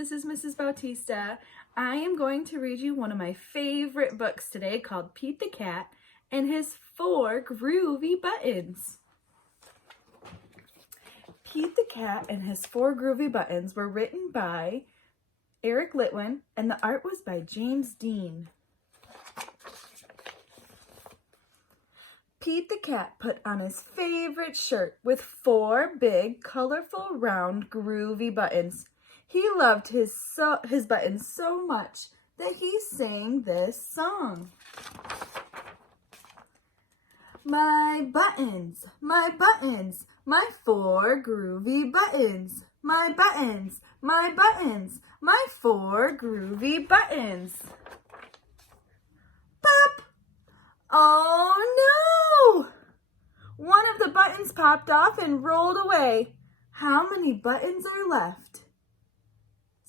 this is Mrs. Bautista. I am going to read you one of my favorite books today called Pete the Cat and His 4 Groovy Buttons. Pete the Cat and His 4 Groovy Buttons were written by Eric Litwin and the art was by James Dean. Pete the Cat put on his favorite shirt with 4 big, colorful, round, groovy buttons. He loved his buttons so much that he sang this song. My buttons, my 4 groovy buttons. My buttons, my 4 groovy buttons. Pop! Oh no! One of the buttons popped off and rolled away. How many buttons are left?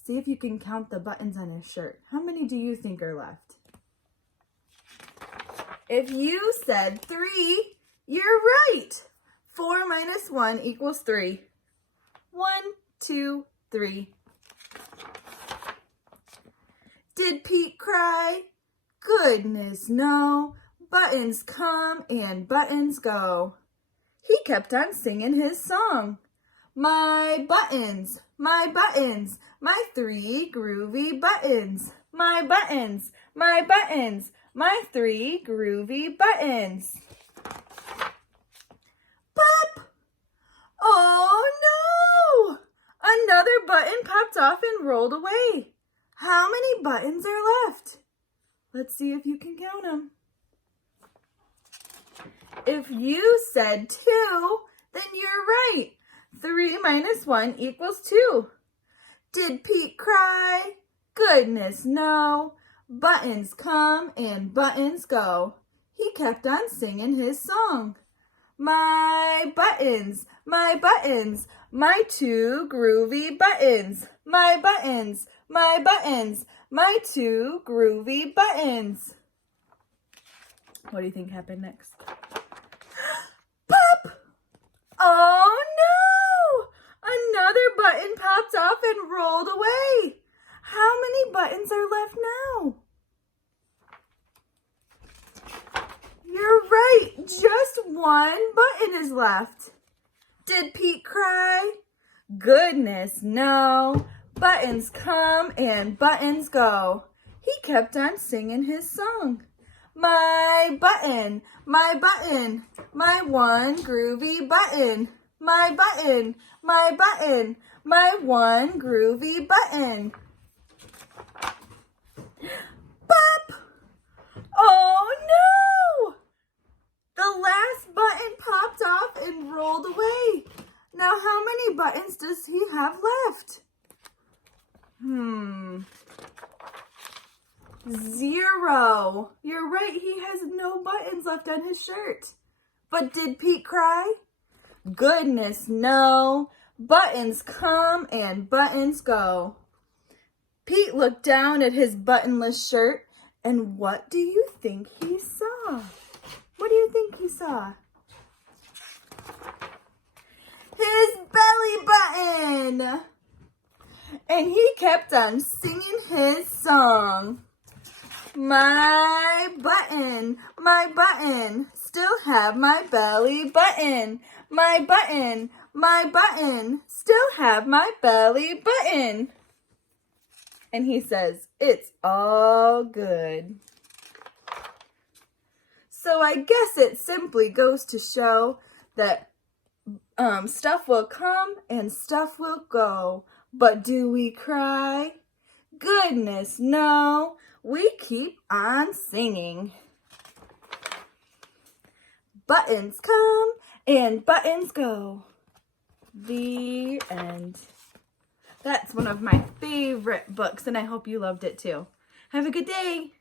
See if you can count the buttons on his shirt. How many do you think are left? If you said 3, you're right. 4 minus 1 equals 3. 1, 2, 3. Did Pete cry? Goodness, no. Buttons come and buttons go. He kept on singing his song. My buttons, my 3 groovy buttons. My buttons, my 3 groovy buttons. Pop! Oh no! Another button popped off and rolled away. How many buttons are left? Let's see if you can count them. If you said 2, then you're right. 3 minus 1 equals 2. Did Pete cry? Goodness, no. Buttons come and buttons go. He kept on singing his song. My buttons, my 2 groovy buttons. My buttons, my 2 groovy buttons. What do you think happened next? Pop! Oh no! Another button popped off and rolled away. How many buttons are left now? You're right. Just 1 button is left. Did Pete cry? Goodness, no. Buttons come and buttons go. He kept on singing his song. My button, my 1 groovy button. My button, my 1 groovy button. Pop! Oh no! The last button popped off and rolled away. Now how many buttons does he have left? 0. You're right, he has no buttons left on his shirt. But did Pete cry? Goodness, no. Buttons come and buttons go. Pete looked down at his buttonless shirt, and what do you think he saw? What do you think he saw? His belly button! And he kept on singing his song. My button, still have my belly button. My button, still have my belly button. And he says, it's all good. So I guess it simply goes to show that stuff will come and stuff will go. But do we cry? Goodness, no. We keep on singing. Buttons come and buttons go. The end. That's one of my favorite books, and I hope you loved it too. Have a good day.